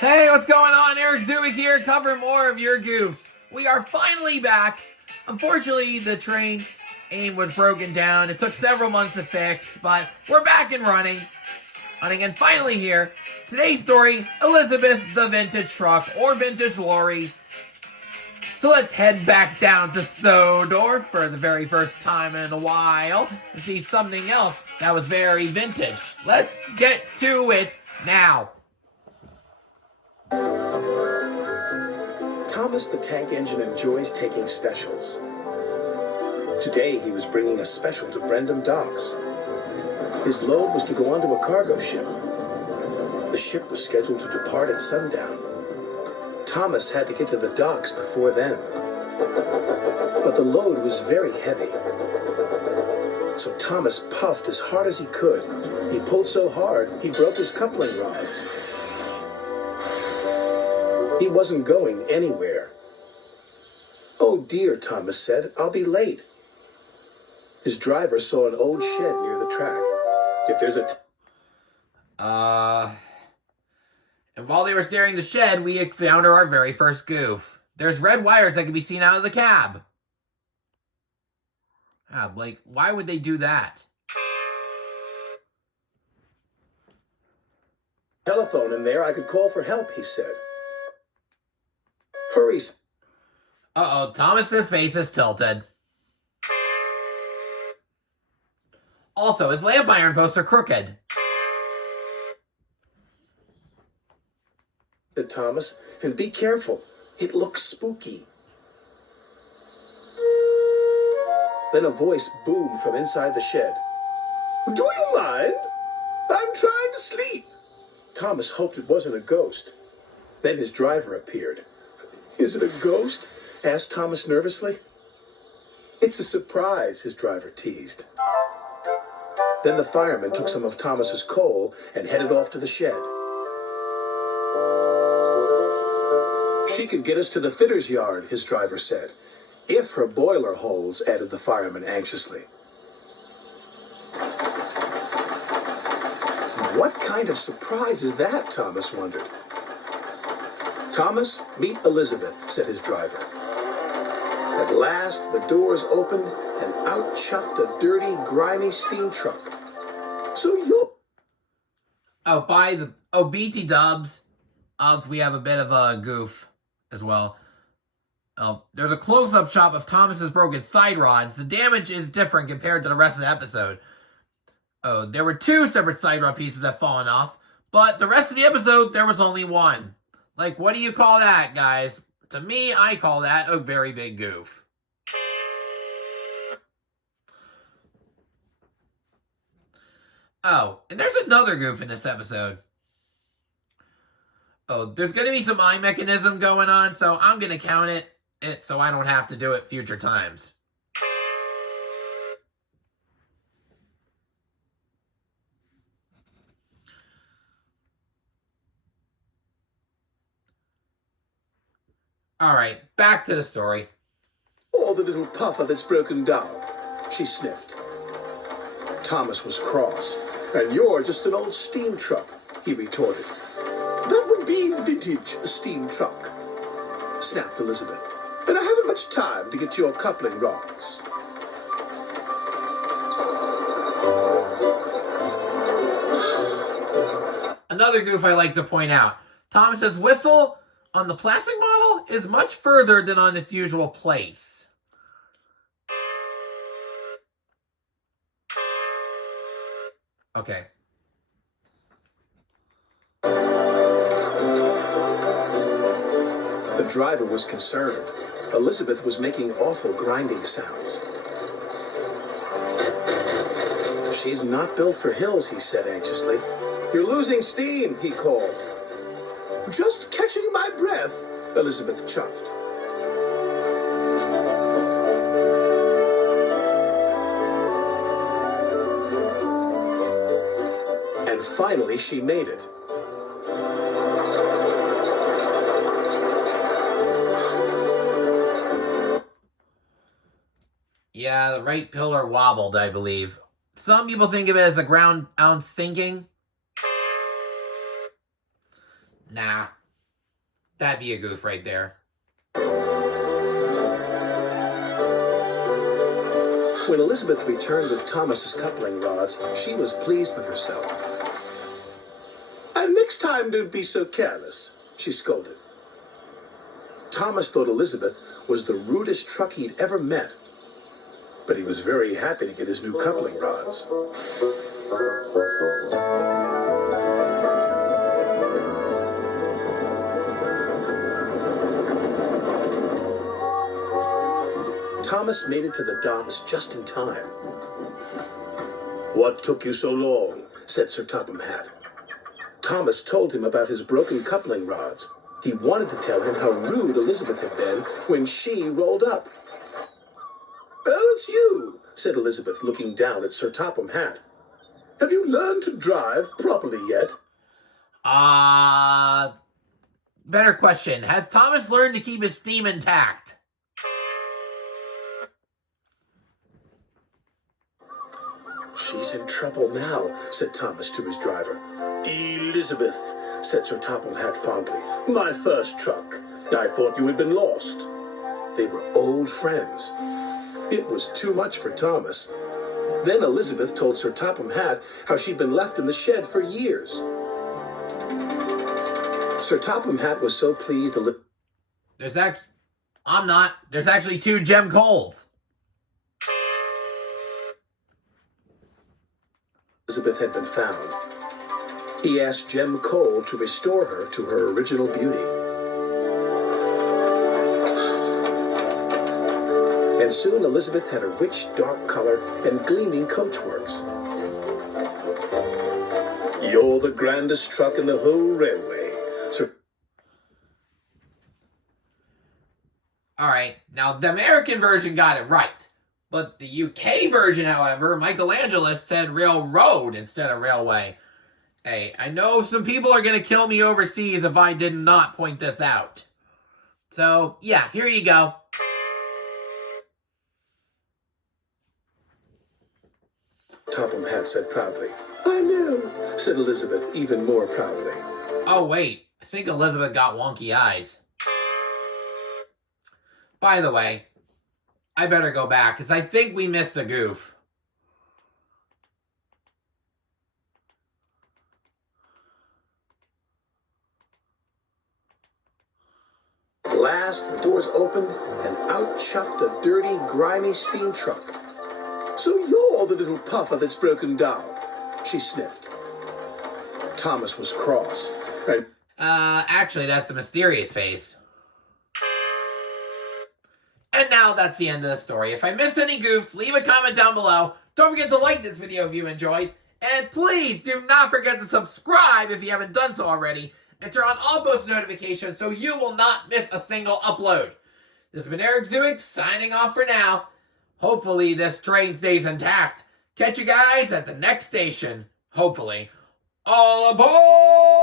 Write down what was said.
Hey, what's going on? Eric Zubik here, covering more of your Goofs. We are finally back. Unfortunately, the train aim was broken down. It took several months to fix, but we're back and running. And finally here. Today's story, Elizabeth the Vintage Truck, or Vintage Lorry. So let's head back down to Sodor for the very first time in a while and see something else that was very vintage. Let's get to it now. Thomas the Tank Engine enjoys taking specials. Today he was bringing a special to Brendam Docks. His load was to go onto a cargo ship. The ship was scheduled to depart at sundown. Thomas had to get to the docks before then. But the load was very heavy. So Thomas puffed as hard as he could. He pulled so hard, he broke his coupling rods. He wasn't going anywhere. "Oh dear," Thomas said, "I'll be late." His driver saw an old shed near the track. If there's a And while they were staring the shed, we found our very first goof. There's red wires that can be seen out of the cab. Blake, why would they do that? telephone in there, I could call for help, he said. Hurry. Uh-oh, Thomas's face is tilted. Also, his lamp iron posts are crooked. Said Thomas, and be careful. It looks spooky. Then a voice boomed from inside the shed. Do you mind? I'm trying to sleep. Thomas hoped it wasn't a ghost. Then his driver appeared. Is it a ghost? Asked Thomas nervously. It's a surprise, his driver teased. Then the fireman took some of Thomas's coal and headed off to the shed. She could get us to the fitter's yard, his driver said. If her boiler holds, added the fireman anxiously. What kind of surprise is that, Thomas wondered. Thomas, meet Elizabeth, said his driver. At last, the doors opened, and out chuffed a dirty, grimy steam truck. So you'll... BT dubs. We have a bit of a goof as well. There's a close-up shot of Thomas's broken side rods. The damage is different compared to the rest of the episode. There were 2 separate side rod pieces that fallen off, but the rest of the episode, there was only 1. Like, what do you call that, guys? To me, I call that a very big goof. And there's another goof in this episode. There's going to be some eye mechanism going on, so I'm going to count it so I don't have to do it future times. Alright, back to the story. Oh, the little puffer that's broken down, she sniffed. Thomas was cross. And you're just an old steam truck, he retorted. That would be vintage steam truck, snapped Elizabeth. And I haven't much time to get to your coupling rods. Another goof I like to point out. Thomas's whistle on the plastic model is much further than on its usual place. Okay. The driver was concerned. Elizabeth was making awful grinding sounds. She's not built for hills, he said anxiously. You're losing steam, he called. Just catching my breath, Elizabeth chuffed. And finally she made it. Yeah, the right pillar wobbled, I believe. Some people think of it as the ground ounce sinking. Nah, That'd be a goof right there. When Elizabeth returned with Thomas's coupling rods, she was pleased with herself. "And next time, don't be so careless," she scolded. Thomas thought Elizabeth was the rudest truck he'd ever met, but he was very happy to get his new coupling rods. Thomas made it to the docks just in time. "What took you so long?" said Sir Topham Hatt. Thomas told him about his broken coupling rods. He wanted to tell him how rude Elizabeth had been when she rolled up. "Oh, it's you," said Elizabeth, looking down at Sir Topham Hatt. "Have you learned to drive properly yet?" Better question. Has Thomas learned to keep his steam intact? "She's in trouble now," said Thomas to his driver. "Elizabeth," said Sir Topham Hatt fondly. "My first truck. I thought you had been lost." They were old friends. It was too much for Thomas. Then Elizabeth told Sir Topham Hatt how she'd been left in the shed for years. Sir Topham Hatt was so pleased There's actually 2 Gem Coals. Elizabeth had been found. He asked Gem Cole to restore her to her original beauty. And soon Elizabeth had a rich dark color and gleaming coachworks. "You're the grandest truck in the whole railway." Alright, now the American version got it right. But the UK version, however, Michelangelo said railroad instead of railway. Hey, I know some people are going to kill me overseas if I did not point this out. So, yeah, here you go. Topham Hatt said proudly. "I know," said Elizabeth even more proudly. Oh, wait. I think Elizabeth got wonky eyes. By the way, I better go back, because I think we missed a goof. At last, the doors opened, and out chuffed a dirty, grimy steam truck. "So you're the little puffer that's broken down," she sniffed. Thomas was cross. Actually, that's a mysterious face. And now that's the end of the story. If I missed any goofs, leave a comment down below. Don't forget to like this video if you enjoyed. And please do not forget to subscribe if you haven't done so already. And turn on all post notifications so you will not miss a single upload. This has been Eric Zuick signing off for now. Hopefully this train stays intact. Catch you guys at the next station. Hopefully. All aboard!